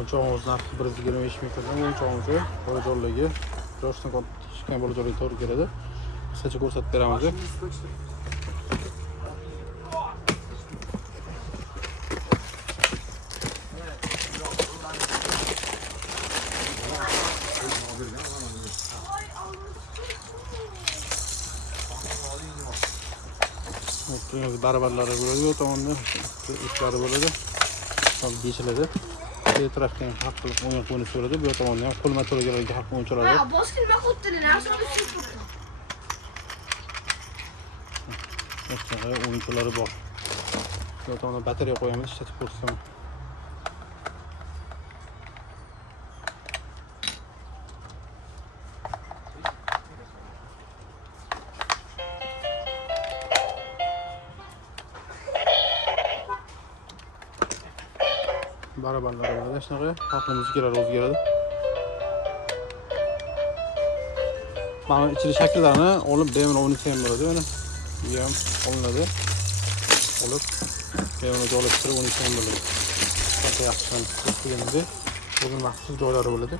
O'yinchog'imiz narxi 125 ming so'm. O'yinchog'imizni bolajonlarga yoshdan kichkina bolajonlarga to'g'ri keladi. Qisqacha ko'rsatib beramiz. Barabarlari bo'ladi, bu tomonda uchlari bo'ladi. Hop yechiladi. Bu tarafdan haq qilib o'yin qo'yib bo'ladi. Bu tomonda ham qo'lma to'laganlarga haq o'yinchilar bor. O'yinchilari bor. Bu tomonda batareya qo'yamiz, ishlatib ko'rsam. Barabarlar bo'ladi, shunaqa haqli muzikalar o'zgaradi. Mana ichki shakllarni olib bemalol o'ynasa ham bo'ladi. Mana bu ham olinadi. Olib bemalol joylashtirib o'ynasa ham bo'ladi. Qancha yaxshi ko'rsatilganda o'zing maxsus joylari bo'ladi.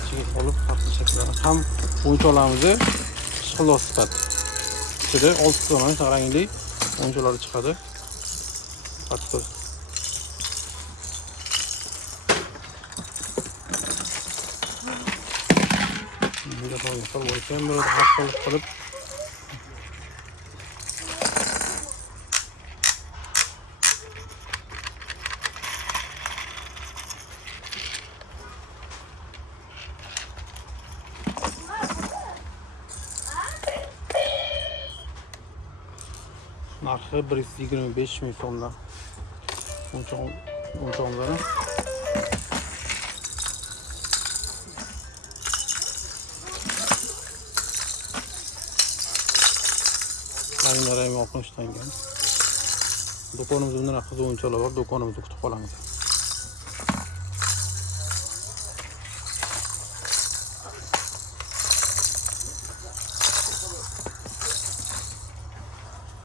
Ichiga olib haqli shakllarni ham o'yinchoqlarimizni ishqillos sifat. Ichida 6 ta mana rangli o'yinchoqlar chiqadi. Attık. Bir defa yapalım. Oyken böyle haftalık kalıp narxı 125 ming so'mdan. O'yinchoqlari ranglar ham yoqib ishlangan. Do'konimizda bundan qiziq o'yinchoqlar bor. Do'konimizni kutib qolamiz.